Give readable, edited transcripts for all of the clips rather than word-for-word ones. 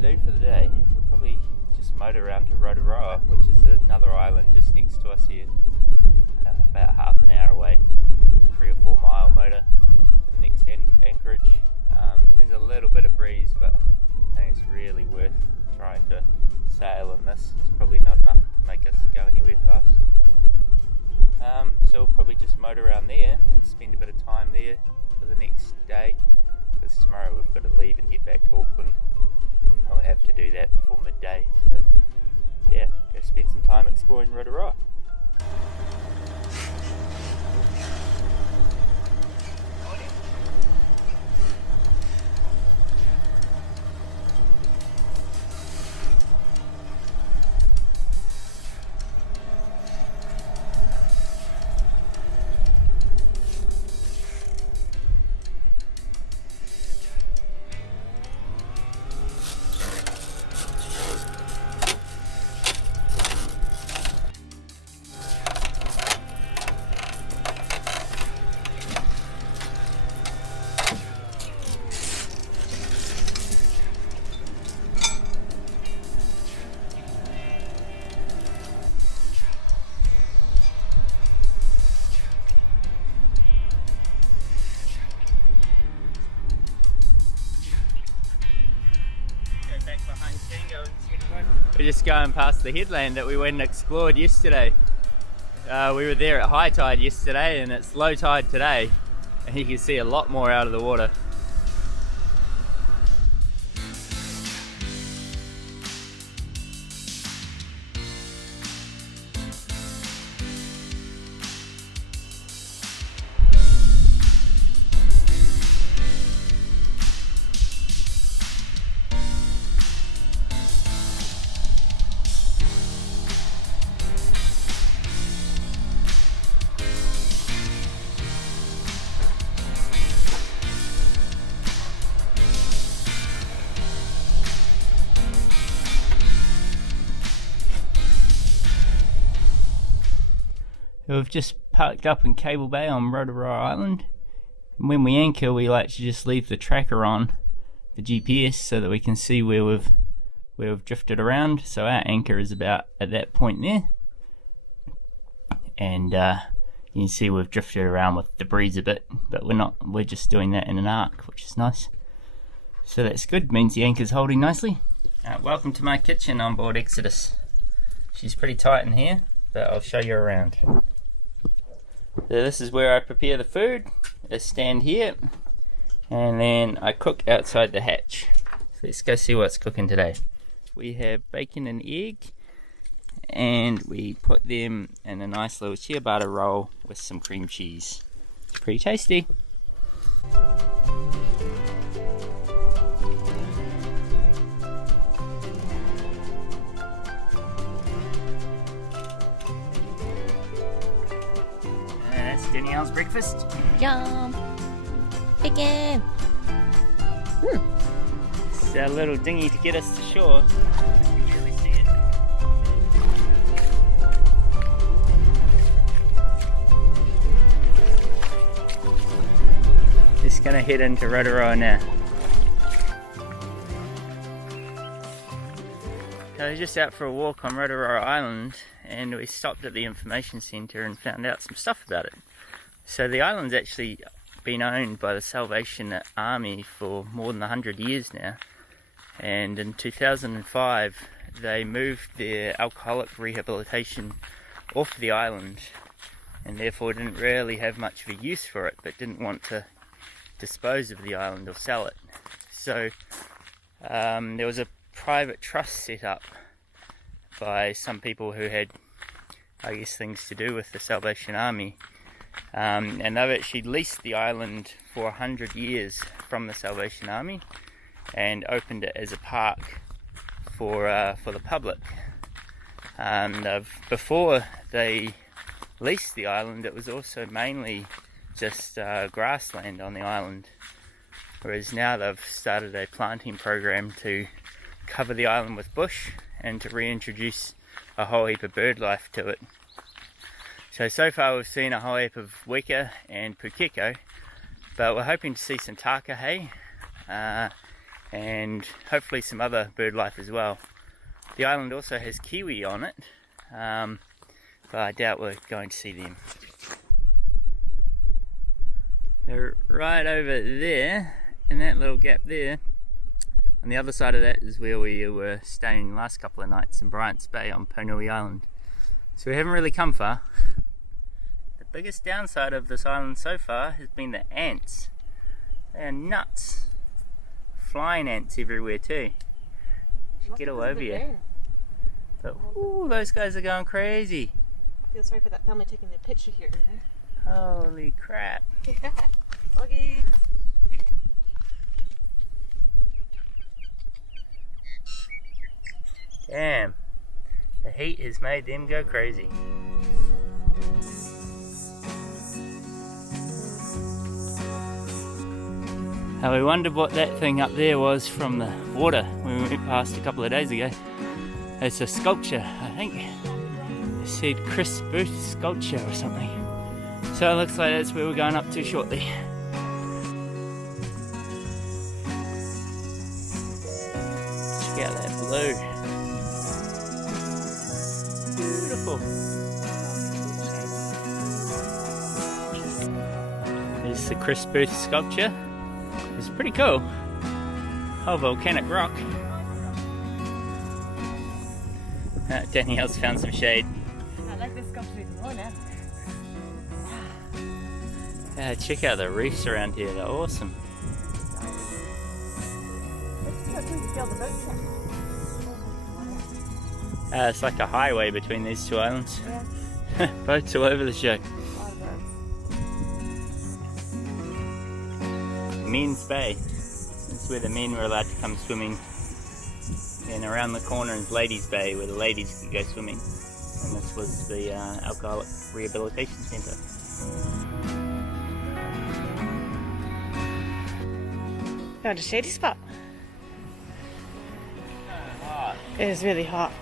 to do for the day. We'll probably just motor around to Rotorua, which is another island just next to us here. About half an hour away, 3 or 4 mile motor to the next anchorage. There's a little bit of breeze, but I think it's really worth trying to sail in this. It's probably not enough to make us go anywhere fast. So we'll probably just motor around there and spend a bit of time there for the next day, because tomorrow we've got to leave and head back to Auckland. I'll have to do that before midday, so yeah, go spend some time exploring Rotorua. We're just going past the headland that we went and explored yesterday. We were there at high tide yesterday and it's low tide today, and you can see a lot more out of the water. We've just parked up in Cable Bay on Rotoroa Island, and when we anchor we like to just leave the tracker on the GPS so that we can see where we've drifted around. So our anchor is about at that point there, and you can see we've drifted around with the breeze a bit, but we're just doing that in an arc, which is nice. So that's good, means the anchor's holding nicely. Welcome to my kitchen on board Exodus. She's pretty tight in here, but I'll show you around. So this is where I prepare the food. I stand here and then I cook outside the hatch. So let's go see what's cooking today. We have bacon and egg, and we put them in a nice little ciabatta roll with some cream cheese. It's pretty tasty. Danielle's breakfast. Yum! Bacon! It's our little dinghy to get us to shore. You can really see it. Just gonna head into Rotorua now. So I was just out for a walk on Rotoroa Island, and we stopped at the information centre and found out some stuff about it. So the island's actually been owned by the Salvation Army for more than 100 years now, and in 2005 they moved their alcoholic rehabilitation off the island, and therefore didn't really have much of a use for it, but didn't want to dispose of the island or sell it. So there was a private trust set up by some people who had, I guess, things to do with the Salvation Army. And they've actually leased the island for 100 years from the Salvation Army and opened it as a park for the public. Before they leased the island, it was also mainly just grassland on the island, whereas now they've started a planting program to cover the island with bush and to reintroduce a whole heap of bird life to it. So far we've seen a whole heap of weka and pukeko, but we're hoping to see some takahe and hopefully some other bird life as well. The island also has kiwi on it, but I doubt we're going to see them. They're right over there, in that little gap there. On the other side of that is where we were staying the last couple of nights in Bryant's Bay on Ponui Island. So we haven't really come far. The biggest downside of this island so far has been the ants. They are nuts. Flying ants everywhere too. Should get all over you. But ooh, those guys are going crazy. I feel sorry for that family taking their picture here. Holy crap. Buggy. Damn. The heat has made them go crazy. Now we wondered what that thing up there was from the water when we went past a couple of days ago. It's a sculpture, I think. It said Chris Booth sculpture or something. So it looks like that's where we're going up to shortly. Check out that blue. Beautiful. There's the Chris Booth sculpture. It's pretty cool. Oh, volcanic rock. Danielle's found some shade. I like this sculpture even more now. Check out the reefs around here, they're awesome. It's like a highway between these two islands. Yeah. Boats all over the show. Men's Bay. This is where the men were allowed to come swimming. And around the corner is Ladies' Bay, where the ladies could go swimming. And this was the Alcoholic Rehabilitation Centre. Found a shady spot. It is really hot.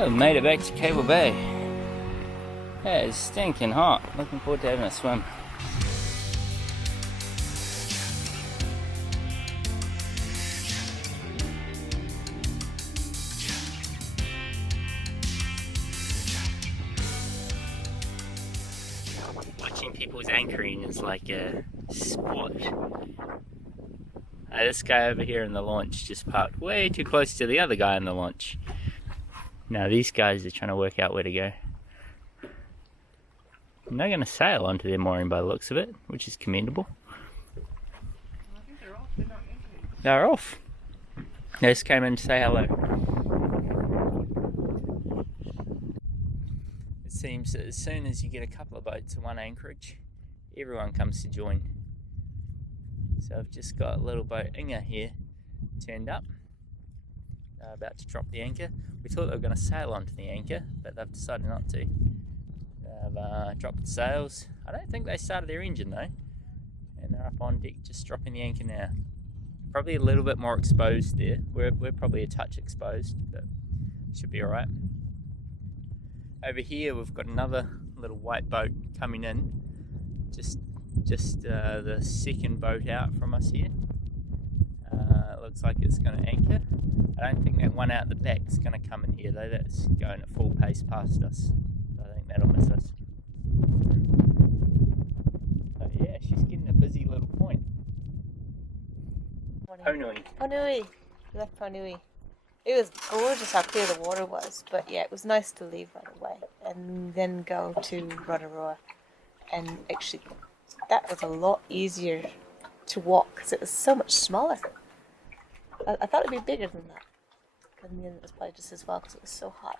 I've made it back to Cable Bay. Yeah, it's stinking hot. Looking forward to having a swim. Watching people's anchoring is like a sport. This guy over here in the launch just parked way too close to the other guy in the launch. Now these guys are trying to work out where to go. And they're going to sail onto their mooring by the looks of it, which is commendable. I think they're off. They're not anchoring. They're off. They just came in to say hello. It seems that as soon as you get a couple of boats in one anchorage, everyone comes to join. So I've just got a little boat Inga here turned up. They're about to drop the anchor. We thought they were going to sail onto the anchor, but they've decided not to. They've dropped the sails. I don't think they started their engine though. And they're up on deck just dropping the anchor now. Probably a little bit more exposed there. We're probably a touch exposed, but should be alright. Over here we've got another little white boat coming in. Just the second boat out from us here. Looks like it's going to anchor. I don't think that one out the back is going to come in here though. That's going at full pace past us. So I think that'll miss us. But yeah, she's getting a busy little point. Ponui. Ponui. We left Ponui. It was gorgeous how clear the water was, but yeah, it was nice to leave right away and then go to Rotorua. And actually, that was a lot easier to walk because it was so much smaller. I thought it'd be bigger than that. But then it was probably just as well because it was so hot.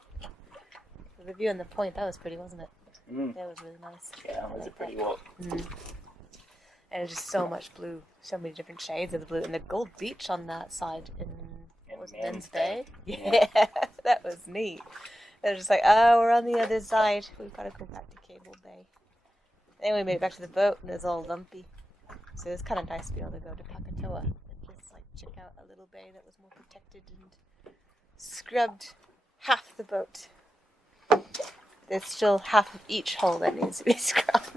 The view on the point, that was pretty, wasn't it? That was really nice. Yeah, that was a pretty walk. And it was just so much blue, so many different shades of the blue. And the gold beach on that side in Men's Bay. Yeah, that was neat. It was just like, oh, we're on the other side. We've got to go back to Cable Bay. Then we made it back to the boat and it was all lumpy. So it was kind of nice to be able to go to Pakatoa and just like check out a little bay that was more protected and scrubbed half the boat. There's still half of each hull that needs to be scrubbed.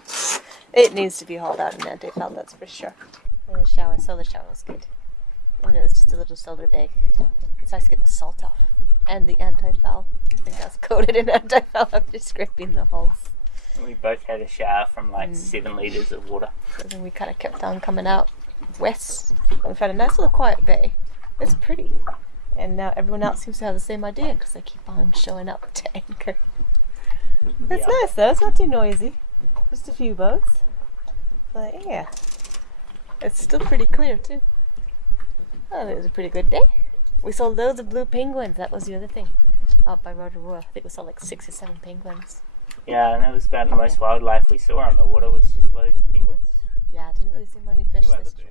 It needs to be hauled out in anti-foul, that's for sure. And the solar shower was good. And it was just a little solar bag. It's nice to get the salt off. And the anti-foul. I think I was coated in anti-foul after scraping the hulls. We both had a shower from like 7 litres of water. So then we kind of kept on coming out west. We found a nice little quiet bay. It's pretty. And now everyone else seems to have the same idea because they keep on showing up to anchor. It's nice though, it's not too noisy. Just a few boats. But yeah. It's still pretty clear too. Oh, it was a pretty good day. We saw loads of blue penguins, that was the other thing. Out by Rotorua. I think we saw like 6 or 7 penguins. Yeah, and that was about the most wildlife we saw on the water, was just loads of penguins. Yeah, I didn't really see many fish this trip.